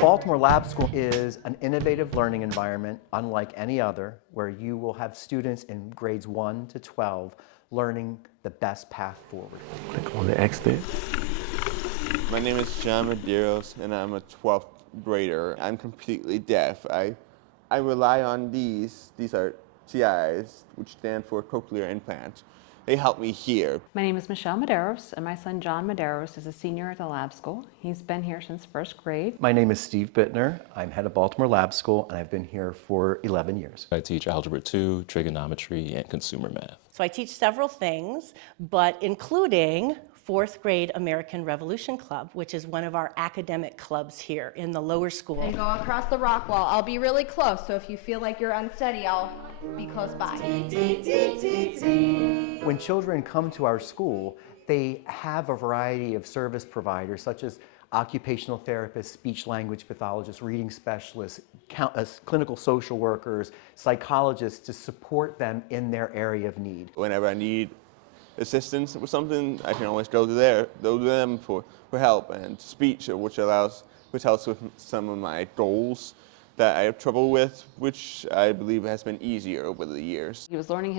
Baltimore Lab School is an innovative learning environment unlike any other, where you will have students in grades 1 to 12 learning the best path forward. Click on the X there. My name is John Medeiros, and I'm a 12th grader. I'm completely deaf. I rely on these are TIs, which stand for cochlear implants. They help me hear. My name is Michelle Medeiros, and my son John Medeiros is a senior at the lab school. He's been here since first grade. My name is Steve Bittner. I'm head of Baltimore Lab School, and I've been here for 11 years. I teach Algebra 2, Trigonometry, and Consumer Math. So I teach several things, but including fourth grade American Revolution Club, which is one of our academic clubs here in the lower school. And go across the rock wall. I'll be really close, so if you feel like you're unsteady, I'll be close by. When children come to our school, they have a variety of service providers, such as occupational therapists, speech-language pathologists, reading specialists, clinical social workers, psychologists, to support them in their area of need. Whenever I need assistance with something, I can always go to them for help, and speech, which helps with some of my goals that I have trouble with, which I believe has been easier over the years. He was learning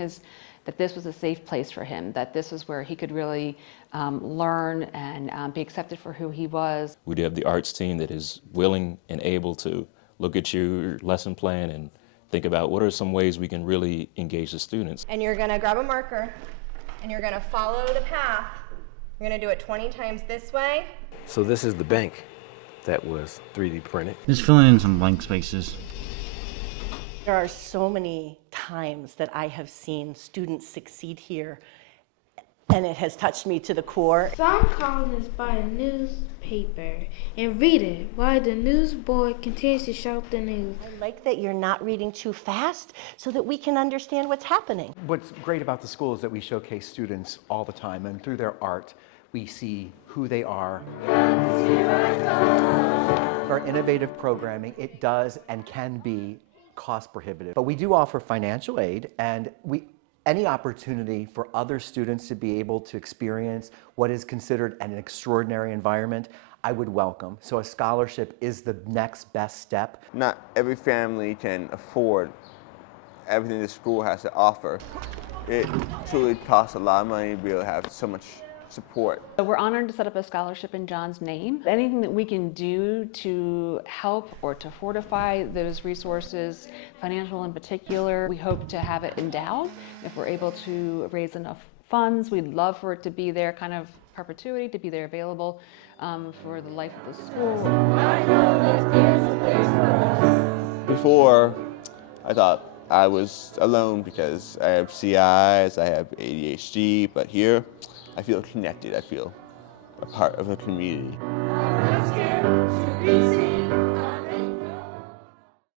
that this was a safe place for him, that this is where he could really learn and be accepted for who he was. We do have the arts team that is willing and able to look at your lesson plan and think about what are some ways we can really engage the students. And you're gonna grab a marker, and you're gonna follow the path. You're gonna do it 20 times this way. So this is the bank that was 3D printed. Just filling in some blank spaces. There are so many times that I have seen students succeed here, and it has touched me to the core. Some colonists buy a newspaper and read it while the newsboy continues to shout the news. I like that you're not reading too fast so that we can understand what's happening. What's great about the school is that we showcase students all the time, and through their art, we see who they are. Our innovative programming, it does and can be cost prohibitive, but we do offer financial aid, and any opportunity for other students to be able to experience what is considered an extraordinary environment, I would welcome. So a scholarship is the next best step. Not every family can afford everything the school has to offer. It truly costs a lot of money to be able to have so much support. So we're honored to set up a scholarship in John's name. Anything that we can do to help or to fortify those resources, financial in particular, we hope to have it endowed. If we're able to raise enough funds, we'd love for it to be there kind of perpetuity, to be there available for the life of the school. Before, I thought I was alone because I have CIs, I have ADHD, but here, I feel connected. I feel a part of a community.